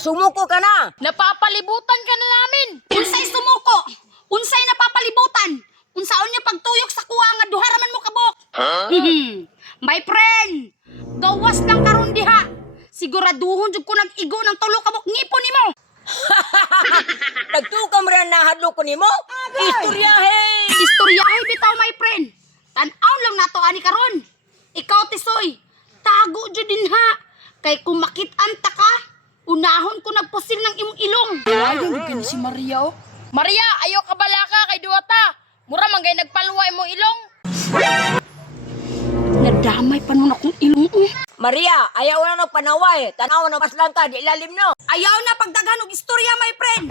sumuko ka na. Napapalibutan ka na namin. Unsay sumuko? Unsay napapalibutan? Unsaon niya pagtuyok sa kuha nga duha raman mo kabok? My friend, gawas lang karon diha. Siguraduhon jud ko nag-igo ng tulo kabok ngipon nimo. Nagtukam rin na hadlo ko nimo. Istoryahe. Istoryahe bitaw my friend. Tan-aw lang nato ani karon. Ikaw tisoy, tago jud dinha. Kay kung makit-an ta ka, unahon ko nagpusil ng imong ilong. Ayun, gani si Maria oh. Maria, ayaw ka bala ka kay Duwata. Mura man gay nagpaluwa imong ilong. Nadamay pa nun akong ilong. Maria, ayaw na nagpanaway. Tanaw na paslang ka, di ilalim no. Ayaw na pagdaghan og istorya my friend.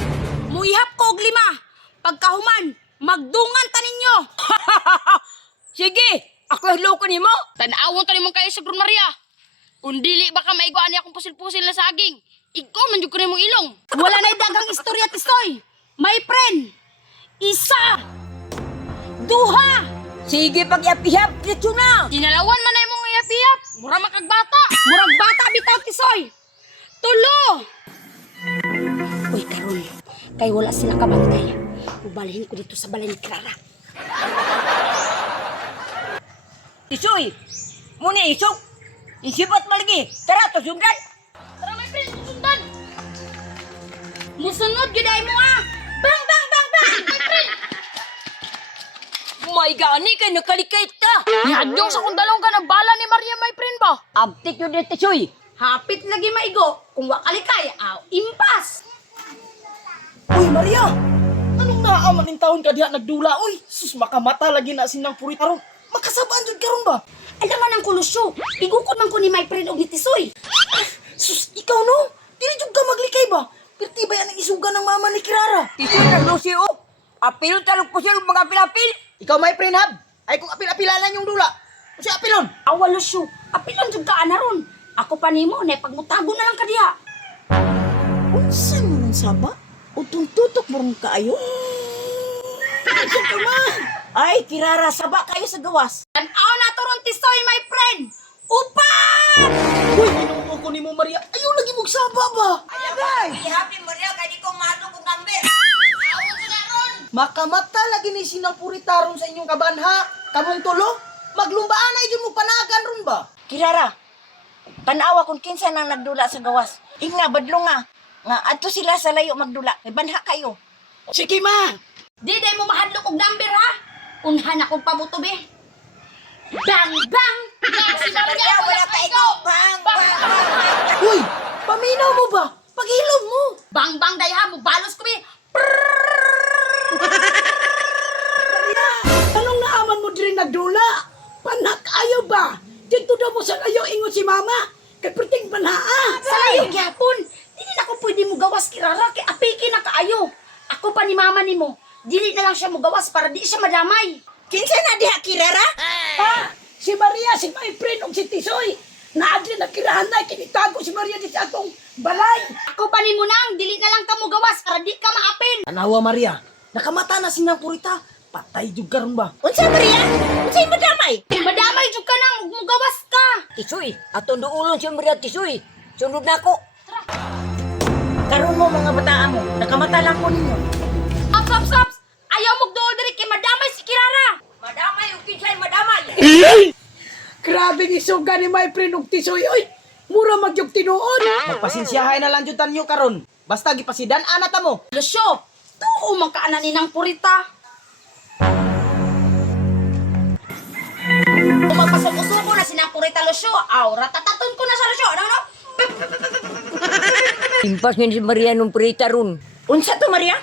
Muihap ko og 5. Pagkahuman, magdungan ta ninyo. Sige, ako hadlo ko nimo. Tan-awon ta nimong kayo sa Bron Maria. Kung dili baka maigo ani akong pusil-pusil na saging. Ikaw man jud ko nimong ilong. Wala na'y dagang istorya tisoy. My friend, 1, 2. Sige, pag-yapihap, dito na. Kinalawan man na imong ngayap-iyap. Mura makagbata. Murag bata bitaw tisoy. 3. Uy, karon. Kay wala sila kabantay. Ubalihin ko dito sa balay ni Clara. Isoy, muna isok. Isipat malagi. Tara, to sundan. Tara my friend, susundan. Musunod giday mo ah. Bang bang bang bang. My friend. May gani ka, nakalikait ka. Ihadlong sa kundalong ka ng bala ni Maria my friend ba? Abtik yun dito, Soy. Hapit lagi maigo. Kung wakalikay, impas. Uy, Maria! Anong naaman ng taon ka diha nagdula, uy? Sus, makamata lagi na sinang puri karon. Makasabaan jud karon ba? Alam man ang kulusyo. Igukod man ko ni my friend og ni Tisoy. Sus, ikaw no? Dili jud ka maglikay ba? Perti ba yan ang isuga ng mama ni Kirara? Isoy na Lucy, oh. Apil talong po siya mga apil-apil. Ikaw, my friend, hab. Ay kung apil-apilanan yung dula. Kasi apilon. Awalusyo. Apilon jud ka ana ron. Ako pa nimo na pagmutago na lang ka diha. Unsa mo nang saba? Utong tutok mo rin kaayo? Unsa ka man? Ay, Kirara, saba kayo sa gawas. Tan-aw na to ron Tisoy, my friend. Upat! Uy, inuuko ko ni mo, Maria. Ayaw lagi mong saba ba? Happy Maria, kaya di ko mahalo kong number. Makamata lagi ni sinang puri taron sa inyong kabanha. Kamong tulo? Maglumbaan na yun mo panagan ron ba? Kirara, tanawa kung kinsa nang nagdula sa gawas. Ingna, badlo nga. Nga, ato sila sa layo magdula. May banha kayo. Sige, ma. Di day mo mahadlok og number ha. Unhan akong pabuto be. Bang bang! Si Maria, wala ka ikaw. Bang, bang, bang. Uy, paminaw mo ba? Paghilom mo. Bang bang day ha, mo balos ko be. Anong naaman mo din nagdula? Panak ayaw ba? Dito daw mo sa layo ingon si mama. Kay perting panhaa. Sa layo gyapon. Dili na ko pwede mo gawas Kirara kay apiki na kaayo. Ako pa ni mama nimo. Dili na lang siya mo gawas para di siya madamay. Kinsa na diha, Kirara? Pa, si Maria, si my friend, o si Tisoy. Naadli na kirahan na, kinitago si Maria di sa atong balay. Ako pa nimo nang dili na lang ka mo gawas para di ka maapin. Tanawa, Maria. Nakamata na sinang purita. Patay jud karon ba? Unsa, Maria? Unsa'y madamay? Madamay jud ka nang ug mo gawas ka. Tisoy, atong duulon siya Maria, Tisoy. Sunod na ako. Karon mo mga bataan mo, nakamata lang ko ninyo. Aps. Ayaw mo dool diri kay madamay si Kirara. Madamay, o kinsay madamay. Grabe ni suga ni my friend og Tisoy. Oy, mura magyog tinuod. Magpasensyahay na lang jud tanyo karon. Basta gipasidan ana ta mo. Lusyo, tuo man ka ana ninang purita. Kung magpasuko-suko na sinang purita Lusyo, aw ratataton ko na sa Lusyo, ano? Impas nga si Maria nung perita ron. Unsa to, Maria?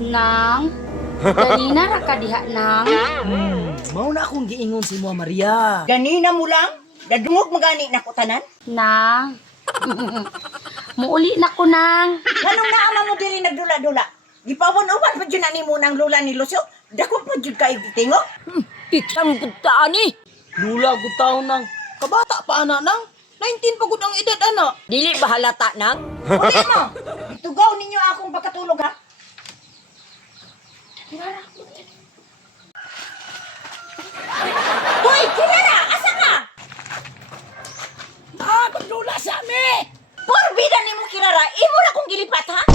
Nang, ganina ra ka diha nang. Mao na akong giingon si mo, Maria. Ganina mo lang, dadungog magani na ko tanan. Nang, muuli na ko nang. Anong naama mo diri nagdula-dula? Gipawon-uwan pa dyan ani mo ng lula ni Lucio. Dako pa dyan kayo gitingo. Piksang putaan eh. Lula gud taon nang kabata pa ana nang 19 pa gud ang edad ana. Dili ba halata nang? Uli mo. Itugaw ninyo akong pagkatulog ha. Hoy, Kirara! Asa ka? Ah, paglula sa amin! imo na kong gilipat ha.